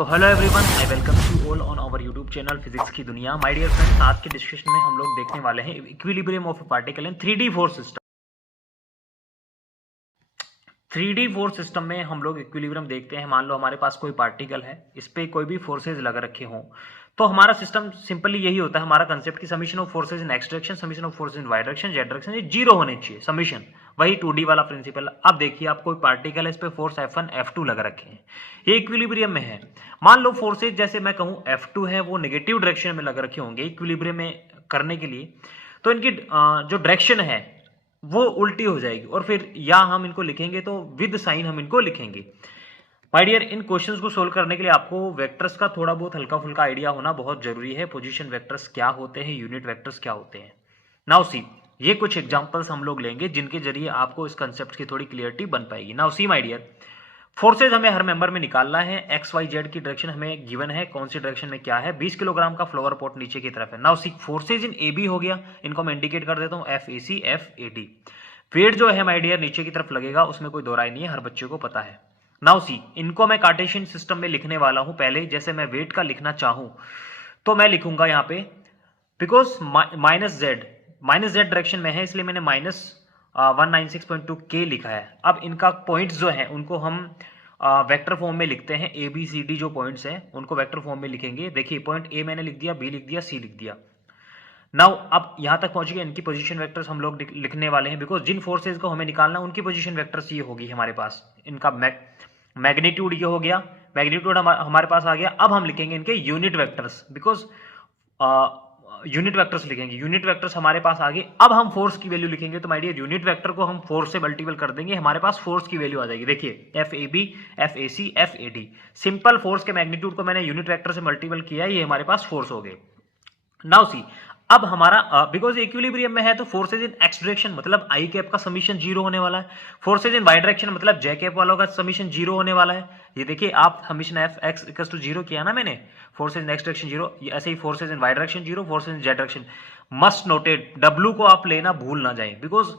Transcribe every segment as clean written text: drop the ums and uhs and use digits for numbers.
So hello everyone, I welcome you all on our YouTube channel physics की दुनिया। My dear friends, आज के discussion में हम लोग देखने वाले हैं equilibrium of A particle in 3D force system. 3D force system में हम लोग इक्विलिब्रियम देखते हैं। मान लो हमारे पास कोई पार्टिकल है, इस पे कोई भी फोर्सेज लग रखे हों, तो हमारा सिस्टम सिंपली यही होता है। हमारा कंसेप्ट की summation of forces in X direction, summation of forces in Y direction, Z direction, ये जीरो होने चाहिए समीशन। वही 2D वाला प्रिंसिपल। अब देखिए, आप कोई पार्टिकल है, इस पे फोर्स F1 F2 लग रखे हैं, ये इक्विलिब्रियम में है। मान लो फोर्सेज जैसे मैं कहूं F2 है, वो नेगेटिव डायरेक्शन में लग रखे होंगे इक्विलिब्रियम में करने के लिए, तो इनकी जो डायरेक्शन है वो उल्टी हो जाएगी, और फिर या हम इनको लिखेंगे तो विद साइन हम इनको लिखेंगे। माय डियर, इन क्वेश्चंस को सोल्व करने के लिए आपको वेक्टर्स का थोड़ा बहुत हल्का फुल्का आइडिया होना बहुत जरूरी है। पोजीशन वेक्टर्स क्या होते हैं, यूनिट वेक्टर्स क्या होते हैं। नाउ सी, ये कुछ एग्जांपल्स हम लोग लेंगे जिनके जरिए आपको इस कंसेप्ट की थोड़ी क्लियरिटी बन पाएगी। Now see my dear, forces हमें हर मेंबर में निकालना है। एक्स वाई जेड की डायरेक्शन हमें गिवन है, कौन सी डायरेक्शन में क्या है। 20 किलोग्राम का फ्लावर पॉट नीचे की तरफ है। Now see, forces in A B हो गया, इनको मैं इंडिकेट कर देता हूं FAC FAD। वेट जो है माय डियर नीचे की तरफ लगेगा, उसमें कोई दो राय नहीं है, हर बच्चे को पता है। नाउ सी, इनको मैं कार्टेशियन सिस्टम में लिखने वाला हूं। पहले जैसे मैं वेट का लिखना चाहूं तो मैं लिखूंगा यहां पे, बिकॉज माइनस जेड डायरेक्शन में है, इसलिए मैंने -196.2 के लिखा है। अब इनका पॉइंट्स जो है उनको हम वेक्टर फॉर्म में लिखते हैं। ABCD जो पॉइंट्स हैं उनको वेक्टर फॉर्म में लिखेंगे। देखिए, पॉइंट ए मैंने लिख दिया, बी लिख दिया, सी लिख दिया। नाउ अब यहां तक पहुंच गए, इनकी पोजीशन वेक्टर्स हम लोग लिखने वाले हैं, बिकॉज जिन फोर्सेज को हमें निकालना है उनकी पोजीशन वेक्टर्स ये होगी हमारे पास। इनका मैग्नीट्यूड ये हो गया, मैग्नीट्यूड हमारे पास आ गया। अब हम लिखेंगे इनके unit vectors, because unit vectors लिखेंगे। यूनिट वेक्टर्स हमारे पास आ गए। अब हम फोर्स की वैल्यू लिखेंगे, तो माय डियर यूनिट वेक्टर को हम फोर्स से मल्टीपल कर देंगे, हमारे पास फोर्स की वैल्यू आ जाएगी। देखिए, FAB FAC FAD, simple force के मैग्नीट्यूड को मैंने यूनिट वेक्टर से मल्टीपल किया, ये हमारे पास फोर्स हो गए। नाउ सी, अब हमारा बिकॉज इक्विलिब्रियम में है तो फोर्सेज इन एक्स डायरेक्शन मतलब आई कैप का समीशन जीरो होने वाला है। फोर्सेज इन वाई डायरेक्शन मतलब जे कैप वालों का समीशन जीरो होने वाला है। ये देखिए, आप समीशन F(x) = 0 किया ना मैंने, forces in X direction zero, ऐसे ही forces in Y direction zero, forces in Z direction. Must noted, W को आप लेना भूल ना जाए, बिकॉज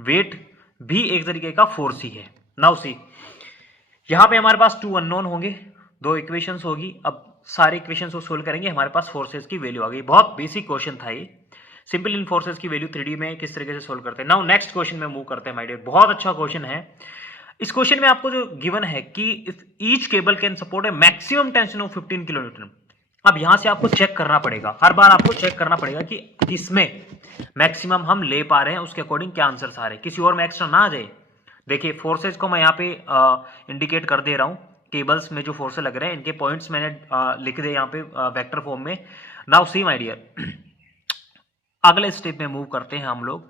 वेट भी एक तरीके का फोर्स ही है। नाउ सी, यहां पे हमारे पास 2 अननोन होंगे, 2 इक्वेशंस होगी। अब सारे इक्वेशंस को सोल्व करेंगे, हमारे पास फोर्सेज की वैल्यू आ गई। बहुत बेसिक क्वेश्चन था ये। सिंपल इन फोर्सेज की वैल्यू 3D में किस तरीके से सोल्व करते हैं। नाउ नेक्स्ट क्वेश्चन में मूव करते हैं माय डियर। बहुत अच्छा क्वेश्चन है। इस क्वेश्चन में आपको जो गिवन है कि if each cable can support A maximum tension of 15 kilonewton. अब यहां से आपको चेक करना पड़ेगा, हर बार आपको चेक करना पड़ेगा कि किसमें मैक्सिमम हम ले पा रहे हैं, उसके अकॉर्डिंग क्या आंसर आ रहे हैं, किसी और में एक्स्ट्रा ना आ जाए। देखिए, फोर्सेज को मैं यहाँ पे इंडिकेट कर दे रहा हूं। केबल्स में जो फोर्सेज लग रहे हैं, इनके पॉइंट्स मैंने लिख दे यहाँ पे वेक्टर फॉर्म में। नाउ सी माय डियर, अगले स्टेप में मूव करते हैं हम लोग।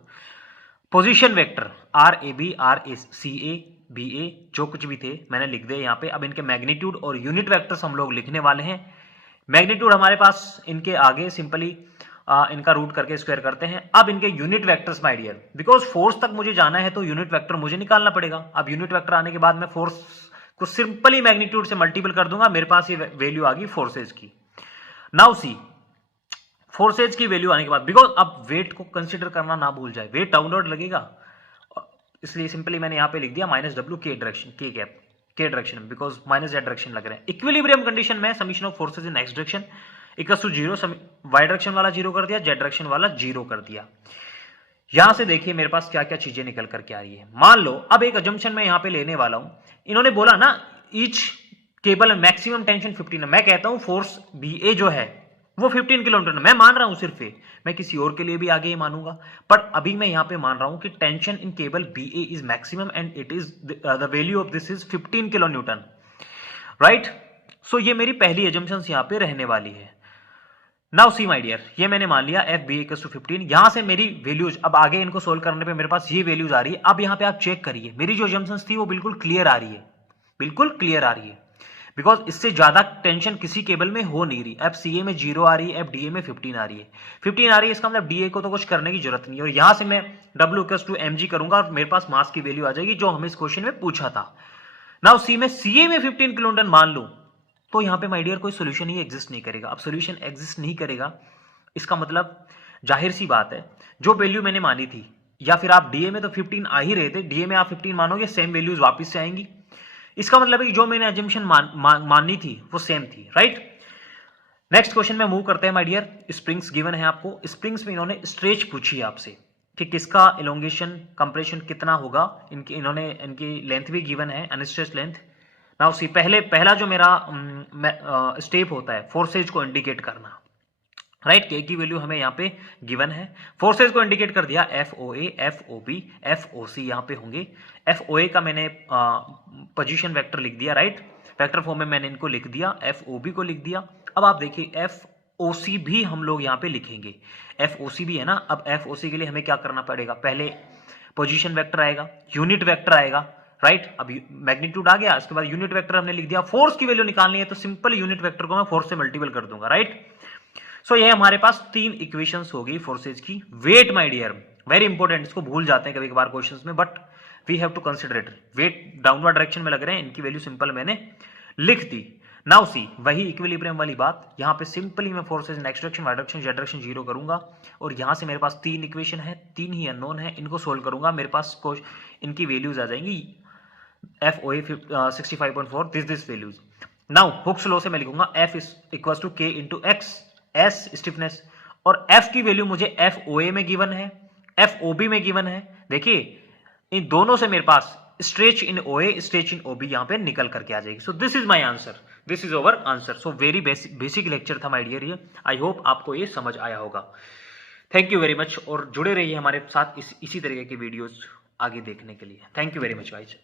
Position vector RAB RCA BA जो कुछ भी थे मैंने लिख दिए यहाँ पे। अब इनके मैग्नीट्यूड और यूनिट वेक्टर्स हम लोग लिखने वाले हैं। मैग्नीट्यूड हमारे पास इनके आगे सिंपली इनका रूट करके स्क्वायर करते हैं। अब इनके unit vectors my dear, because force तक मुझे जाना है तो यूनिट वेक्टर मुझे निकालना पड़ेगा। अब यूनिट वेक्टर आने के बाद मैं फोर्स को सिंपली मैग्नीट्यूड से मल्टीपल कर दूंगा, मेरे पास ये वैल्यू आ गई फोर्सेज की। नाउ सी, फोर्सेज की वैल्यू आने के बाद, बिकॉज अब वेट को कंसीडर करना ना भूल जाए, वेट डाउनवर्ड लगेगा, इसलिए सिंपली मैंने यहां पे लिख दिया -W के डायरेक्शन, के कैप के direction, because minus Z direction लग रहे हैं। इक्विलिब्रियम कंडीशन में summation of forces in X direction equals to 0, Y direction वाला 0 कर दिया, जेड डायरेक्शन वाला 0 कर दिया। यहां से देखिए मेरे पास क्या क्या चीजें निकल करके आ रही है। मान लो, अब एक अजम्पशन मैं यहां पे लेने वाला हूं। इन्होंने बोला ना ईच केबल मैक्सिमम टेंशन 15 है, मैं कहता हूं फोर्स BA जो है वो 15 किलोमीटर, मैं मान रहा हूं सिर्फ मैं किसी और के लिए भी आगे ये मानूंगा, पर अभी मैं यहां पे मान रहा हूं कि tension in cable BA is maximum and it is the value of this is 15 kilo newton, right. So ये मेरी पहली एजम्पशन यहां पे रहने वाली है। नाउ सी माय डियर, ये मैंने मान लिया FBA = 15। यहां से मेरी वैल्यूज, अब आगे इनको सोल्व करने पे मेरे पास ये वैल्यूज आ रही है। अब यहां पे आप चेक करिए, मेरी जो एजम्पशंस थी वो बिल्कुल क्लियर आ रही है, बिल्कुल क्लियर आ रही है, बिकॉज इससे ज्यादा टेंशन किसी केबल में हो नहीं रही। FCA में 0 आ रही है, FDA में 15 आ रही है, 15 आ रही है, इसका मतलब DA को तो कुछ करने की जरूरत नहीं है। और यहां से मैं W = mg करूंगा और मेरे पास मास की वैल्यू आ जाएगी जो हमें इस क्वेश्चन में पूछा था। नाउ सी में CA में 15 किलोन्यूटन मान लूं, तो यहां पे माय डियर कोई सोल्यूशन ही एग्जिस्ट नहीं करेगा। अब सोल्यूशन एग्जिस्ट नहीं करेगा, इसका मतलब जाहिर सी बात है, जो वैल्यू मैंने मानी थी, या फिर आप DA में तो 15 आ ही रहे थे, DA में आप 15 मानोगे, सेम वैल्यूज वापस से आएंगी। इसका मतलब है कि जो मैंने एजम्पशन माननी थी वो सेम थी, राइट। नेक्स्ट क्वेश्चन में मूव करते हैं माय डियर। स्प्रिंग्स गिवन है आपको, स्प्रिंग्स में इन्होंने स्ट्रेच पूछी है आपसे कि किसका एलोंगेशन कंप्रेशन कितना होगा, इनकी लेंथ भी गिवन है, अनस्ट्रेच लेंथ। नाउ सी, पहला जो मेरा स्टेप होता है फोर्सेज को इंडिकेट करना, राइट। के की वैल्यू हमें यहाँ पे गिवन है, फोर्सेज को इंडिकेट कर दिया, F O A, F O B, F O C यहाँ पे होंगे। एफ ओ ए का मैंने पोजीशन वेक्टर लिख दिया, राइट, वेक्टर फॉर्म में मैंने इनको लिख दिया, एफ ओ बी को लिख दिया। अब आप देखिए एफ ओ सी भी हम लोग यहाँ पे लिखेंगे, एफ ओ सी भी है ना। अब एफ ओ सी के लिए हमें क्या करना पड़ेगा, पहले पोजीशन वेक्टर आएगा, यूनिट वेक्टर आएगा, राइट। अब मैग्नीट्यूड आ गया, इसके बाद यूनिट वेक्टर हमने लिख दिया। फोर्स की वैल्यू निकालनी है तो सिंपल यूनिट वेक्टर को मैं फोर्स से मल्टीपल कर दूंगा, राइट। सो ये हमारे पास 3 इक्वेशंस हो गई फोर्सेज की। Weight my dear, very important, इसको भूल जाते हैं कभी कभार क्वेश्चंस में, but we have to consider it. Weight downward direction में लग रहे हैं, इनकी वैल्यू सिंपल मैंने लिख दी। नाउ सी, वही इक्विलिब्रियम वाली बात, यहां पे सिंपली मैं forces next direction, Y direction, Z direction zero करूंगा, और यहां से मेरे पास 3 इक्वेशन है, 3 ही अननोन है, इनको सोल्व करूंगा, मेरे पास इनकी वैल्यूज आ जाएंगी, F O A 65.4, this values. Now Hooke's law से मैं लिखूंगा F is equal to K into X, S stiffness, और एफ की वैल्यू मुझे एफ ओ ए में गिवन है, एफ ओ बी में गिवन है। देखिए इन दोनों से मेरे पास stretch in O A, stretch in O B यहां पे निकल करके आ जाएगी। So this is my answer, this is over answer. So very basic lecture था माय डियर ये, आई होप आपको ये समझ आया होगा। थैंक यू वेरी मच, और जुड़े रहिए हमारे साथ इसी तरीके की वीडियोस आगे देखने के लिए। Thank you very much guys.